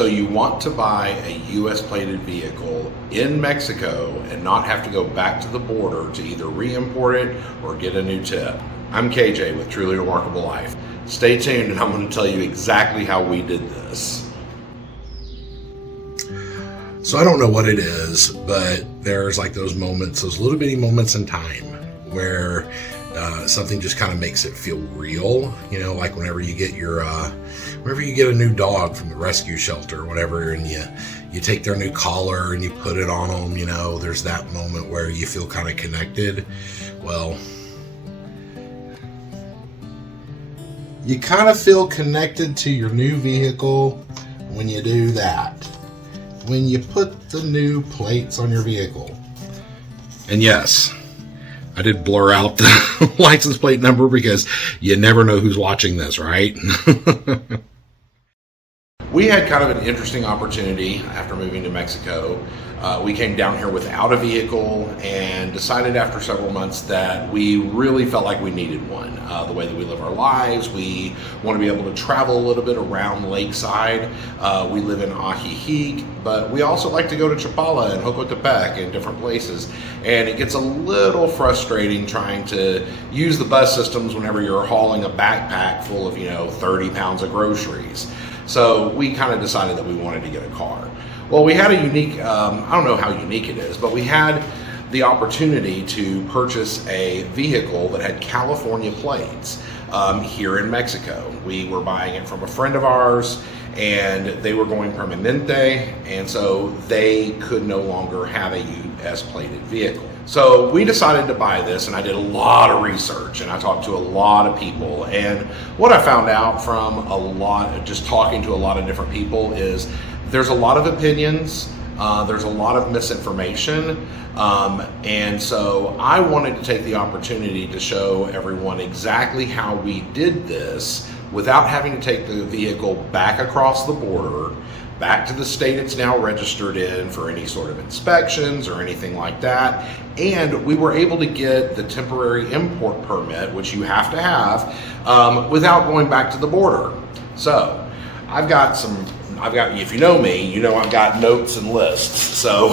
So you want to buy a US plated vehicle in Mexico and not have to go back to the border to either re-import it or get a new tip. I'm KJ with Truly Remarkable Life. Stay tuned and I'm going to tell you exactly how we did this. So I don't know what it is, but there's like those moments, those little bitty moments in time where something just kind of makes it feel real. You know, like whenever you get your, whenever you get a new dog from the rescue shelter or whatever, and you take their new collar and you put it on them, you know, there's that moment where you feel kind of connected. Well, you kind of feel connected to your new vehicle when you do that. When you put the new plates on your vehicle. And yes, I did blur out the license plate number because you never know who's watching this, right? We had kind of an interesting opportunity after moving to Mexico. We came down here without a vehicle and decided after several months that we really felt like we needed one. The way that we live our lives, we want to be able to travel a little bit around Lakeside. We live in Ajijic, but we also like to go to Chapala and Jocotepec and different places. And it gets a little frustrating trying to use the bus systems whenever you're hauling a backpack full of, 30 pounds of groceries. So we kind of decided that we wanted to get a car. Well, we had a unique, I don't know how unique it is, but we had the opportunity to purchase a vehicle that had California plates here in Mexico. We were buying it from a friend of ours, and they were going permanente, and so they could no longer have a US plated vehicle. So we decided to buy this, and I did a lot of research and I talked to a lot of people, and what I found out from just talking to a lot of different people is there's a lot of opinions, there's a lot of misinformation, and so I wanted to take the opportunity to show everyone exactly how we did this without having to take the vehicle back across the border, back to the state it's now registered in for any sort of inspections or anything like that. And we were able to get the temporary import permit, which you have to have, without going back to the border. So if you know me, you know I've got notes and lists, so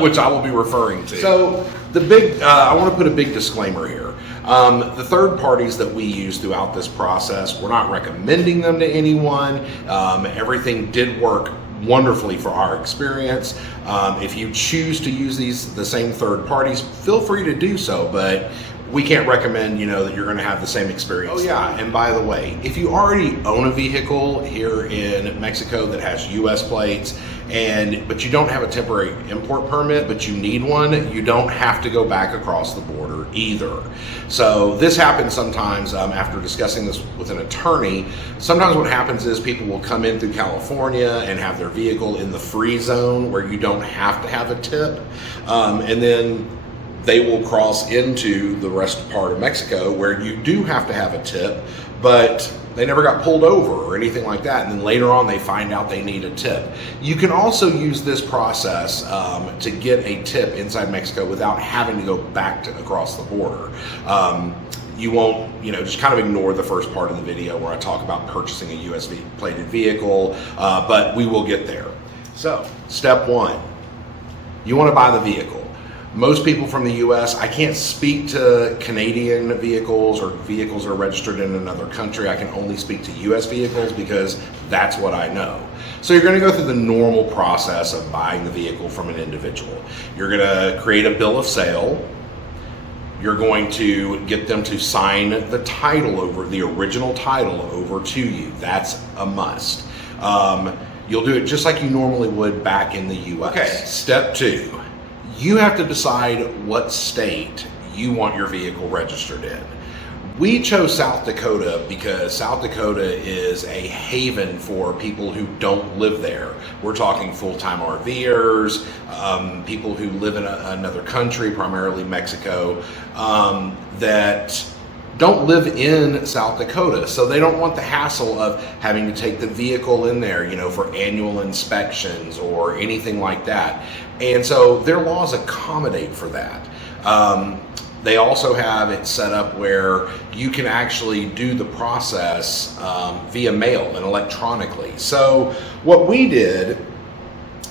which I will be referring to. So I want to put a big disclaimer here. The third parties that we use throughout this process, we're not recommending them to anyone. Everything did work wonderfully for our experience. If you choose to use the same third parties, feel free to do so, but we can't recommend, that you're going to have the same experience. Oh yeah, and by the way, if you already own a vehicle here in Mexico that has US plates, but you don't have a temporary import permit, but you need one, you don't have to go back across the border either. So this happens sometimes after discussing this with an attorney. Sometimes what happens is people will come in through California and have their vehicle in the free zone where you don't have to have a tip, and then they will cross into the rest part of Mexico where you do have to have a tip, but they never got pulled over or anything like that. And then later on, they find out they need a tip. You can also use this process to get a tip inside Mexico without having to go back across the border. You won't, just kind of ignore the first part of the video where I talk about purchasing a US plated vehicle, but we will get there. So, step one, you want to buy the vehicle. Most people from the US, I can't speak to Canadian vehicles or vehicles that are registered in another country. I can only speak to US vehicles because that's what I know. So you're going to go through the normal process of buying the vehicle from an individual. You're going to create a bill of sale. You're going to get them to sign the title over, the original title over to you. That's a must. You'll do it just like you normally would back in the US. Okay, step two. You have to decide what state you want your vehicle registered in. We chose South Dakota because South Dakota is a haven for people who don't live there. We're talking full-time RVers, people who live in another country, primarily Mexico, that don't live in South Dakota, so they don't want the hassle of having to take the vehicle in there, for annual inspections or anything like that. And so their laws accommodate for that. They also have it set up where you can actually do the process via mail and electronically. So what we did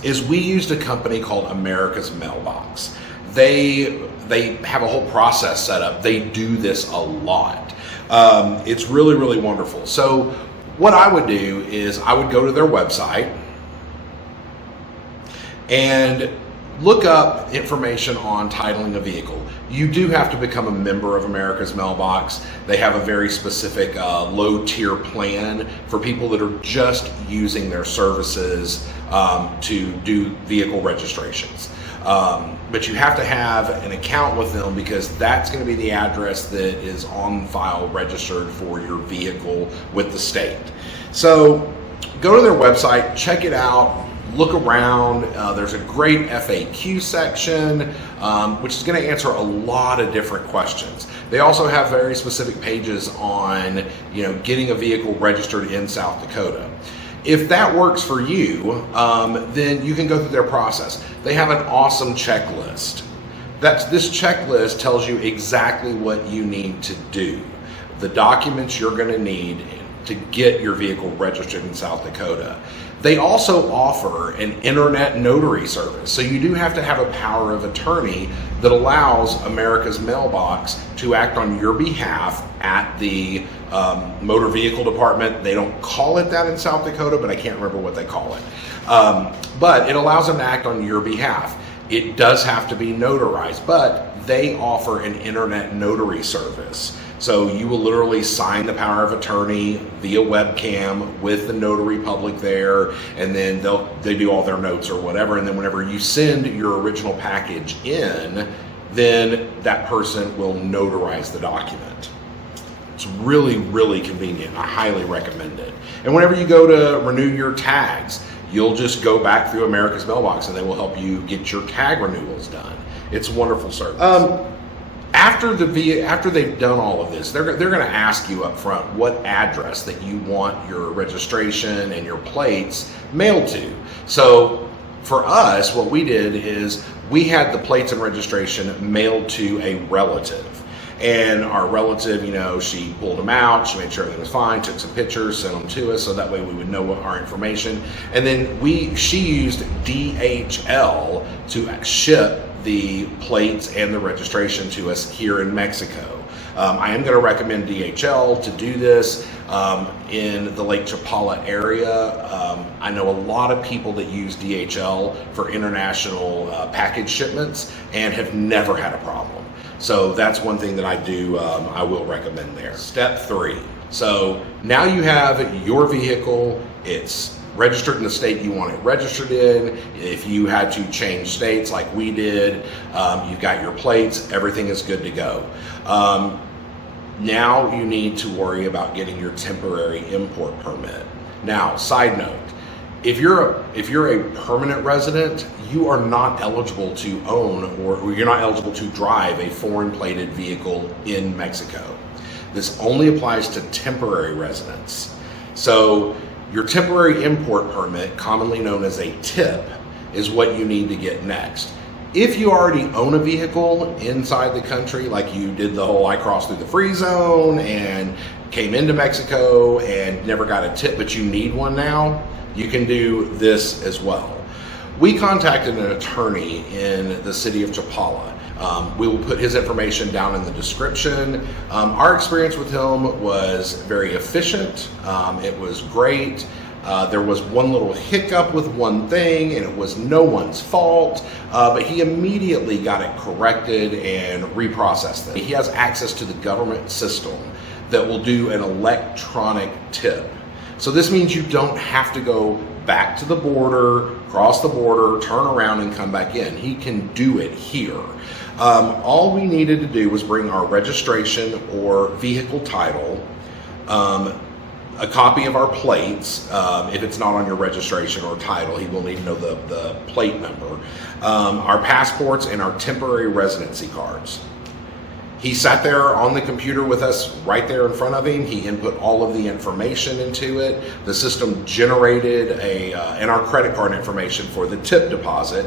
is we used a company called America's Mailbox. They have a whole process set up. They do this a lot. It's really, really wonderful. So what I would do is I would go to their website and look up information on titling a vehicle. You do have to become a member of America's Mailbox. They have a very specific low tier plan for people that are just using their services to do vehicle registrations. But you have to have an account with them because that's going to be the address that is on file registered for your vehicle with the state. So go to their website, check it out, look around. There's a great FAQ section, which is going to answer a lot of different questions. They also have very specific pages on, getting a vehicle registered in South Dakota. If that works for you, then you can go through their process. They have an awesome checklist. This checklist tells you exactly what you need to do, the documents you're going to need to get your vehicle registered in South Dakota. They also offer an internet notary service. So you do have to have a power of attorney that allows America's Mailbox to act on your behalf at the motor vehicle department. They don't call it that in South Dakota, but I can't remember what they call it. But it allows them to act on your behalf. It does have to be notarized, but they offer an internet notary service. So you will literally sign the power of attorney via webcam with the notary public there, and then they do all their notes or whatever. And then whenever you send your original package in, then that person will notarize the document. It's really, really convenient. I highly recommend it. And whenever you go to renew your tags, you'll just go back through America's Mailbox and they will help you get your tag renewals done. It's a wonderful service. After they've done all of this, they're going to ask you up front what address that you want your registration and your plates mailed to. So for us, what we did is we had the plates and registration mailed to a relative. And our relative, she pulled them out, she made sure everything was fine, took some pictures, sent them to us so that way we would know what our information. And then she used DHL to ship the plates and the registration to us here in Mexico. I am going to recommend DHL to do this in the Lake Chapala area. I know a lot of people that use DHL for international package shipments and have never had a problem. So that's one thing that I will recommend there. Step 3. So now you have your vehicle, it's registered in the state you want it registered in. If you had to change states like we did, you've got your plates, everything is good to go. Now you need to worry about getting your temporary import permit. Now, side note, if you're a permanent resident, you are not eligible to own or you're not eligible to drive a foreign plated vehicle in Mexico. This only applies to temporary residents. So your temporary import permit, commonly known as a TIP, is what you need to get next. If you already own a vehicle inside the country, like you did the whole I crossed through the free zone and came into Mexico and never got a TIP, but you need one now, you can do this as well. We contacted an attorney in the city of Chapala. We will put his information down in the description. Our experience with him was very efficient. It was great. There was one little hiccup with one thing and it was no one's fault, but he immediately got it corrected and reprocessed it. He has access to the government system that will do an electronic tip. So this means you don't have to go back to the border, cross the border, turn around and come back in. He can do it here. All we needed to do was bring our registration or vehicle title, a copy of our plates. If it's not on your registration or title, he will need to know the plate number, our passports, and our temporary residency cards. He sat there on the computer with us right there in front of him. He input all of the information into it. The system generated and our credit card information for the tip deposit.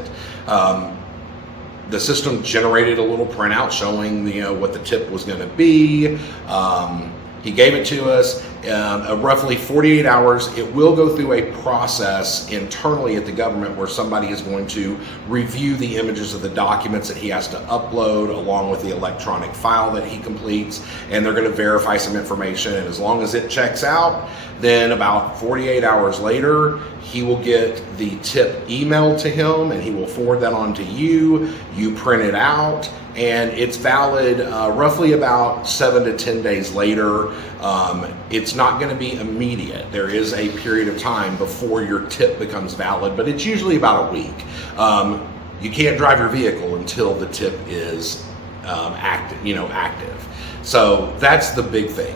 the system generated a little printout showing what the tip was going to be. He gave it to us. Roughly 48 hours. It will go through a process internally at the government where somebody is going to review the images of the documents that he has to upload along with the electronic file that he completes, and they're going to verify some information, and as long as it checks out, then about 48 hours later he will get the tip emailed to him, and he will forward that on to you. You print it out, and it's valid roughly about 7 to 10 days later. It's not going to be immediate. There is a period of time before your tip becomes valid, but it's usually about a week. You can't drive your vehicle until the tip is active. So that's the big thing.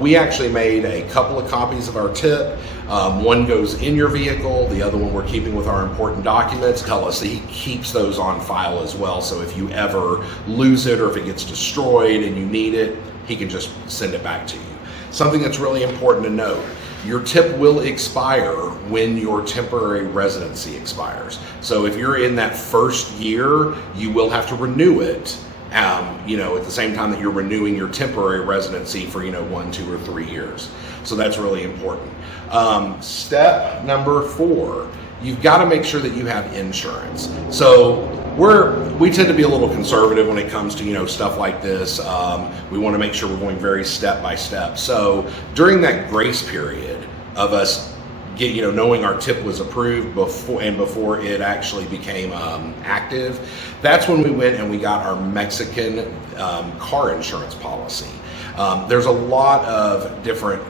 We actually made a couple of copies of our tip. One goes in your vehicle, the other one we're keeping with our important documents. Tell us that he keeps those on file as well, so if you ever lose it or if it gets destroyed and you need it, he can just send it back to you. Something that's really important to note: your tip will expire when your temporary residency expires. So if you're in that first year, you will have to renew it at the same time that you're renewing your temporary residency for 1, 2, or 3 years. So that's really important. Step number 4, you've got to make sure that you have insurance. So we tend to be a little conservative when it comes to stuff like this. We want to make sure we're going very step by step. So during that grace period of us knowing our tip was approved before it actually became active, that's when we went and we got our Mexican car insurance policy. There's a lot of different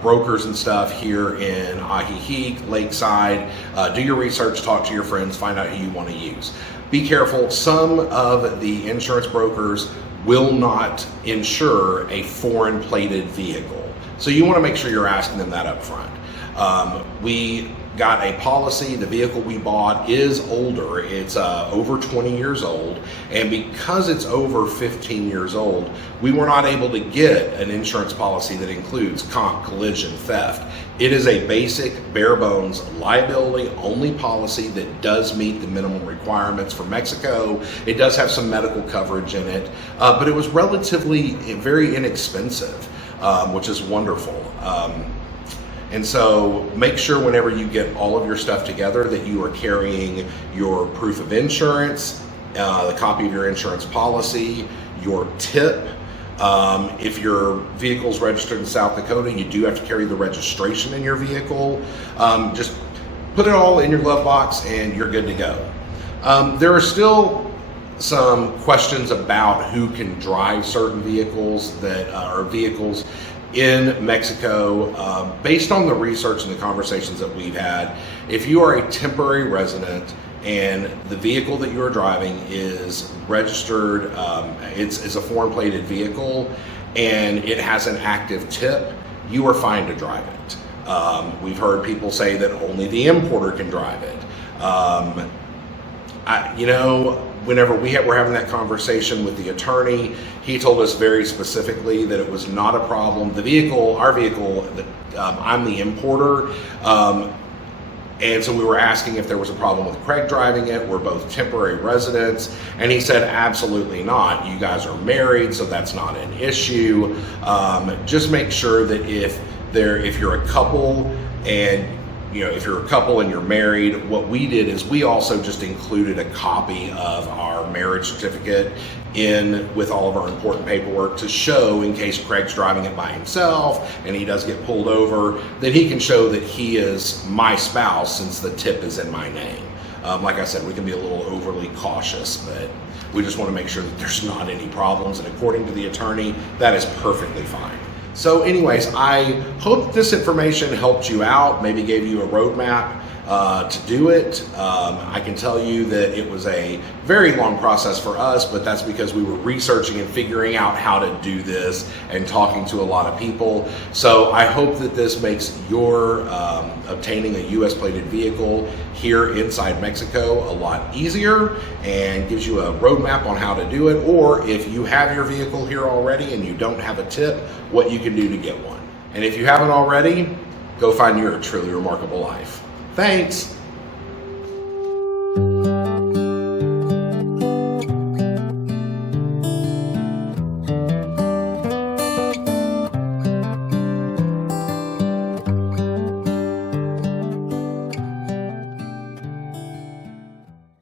brokers and stuff here in Ajijic, Lakeside. Do your research, talk to your friends, find out who you want to use. Be careful. Some of the insurance brokers will not insure a foreign plated vehicle. So you want to make sure you're asking them that up front. We got a policy. The vehicle we bought is older. It's over 20 years old, and because it's over 15 years old, we were not able to get an insurance policy that includes comp, collision, theft. It is a basic, bare bones, liability only policy that does meet the minimum requirements for Mexico. It does have some medical coverage in it, but it was relatively very inexpensive, which is wonderful. And so make sure whenever you get all of your stuff together that you are carrying your proof of insurance, the copy of your insurance policy, your tip. If your vehicle's registered in South Dakota, you do have to carry the registration in your vehicle. Just put it all in your glove box and you're good to go. There are still some questions about who can drive certain vehicles that are vehicles in Mexico. Based on the research and the conversations that we've had, if you are a temporary resident and the vehicle that you're driving is registered, it's a foreign plated vehicle and it has an active tip, you are fine to drive it. We've heard people say that only the importer can drive it. Whenever we're having that conversation with the attorney, he told us very specifically that it was not a problem. The vehicle, our vehicle, I'm the importer, and so we were asking if there was a problem with Craig driving it. We're both temporary residents, and he said absolutely not. You guys are married, so that's not an issue. Just make sure that if you're a couple and if you're a couple and you're married, what we did is we also just included a copy of our marriage certificate in with all of our important paperwork to show, in case Craig's driving it by himself and he does get pulled over, that he can show that he is my spouse since the tip is in my name. Like I said, we can be a little overly cautious, but we just want to make sure that there's not any problems, and according to the attorney, that is perfectly fine. So anyways, I hope this information helped you out, maybe gave you a roadmap to do it. I can tell you that it was a very long process for us, but that's because we were researching and figuring out how to do this and talking to a lot of people. So I hope that this makes your obtaining a US plated vehicle here inside Mexico a lot easier and gives you a roadmap on how to do it, or if you have your vehicle here already and you don't have a tip, what you can do to get one. And if you haven't already, go find your truly remarkable life. Thanks.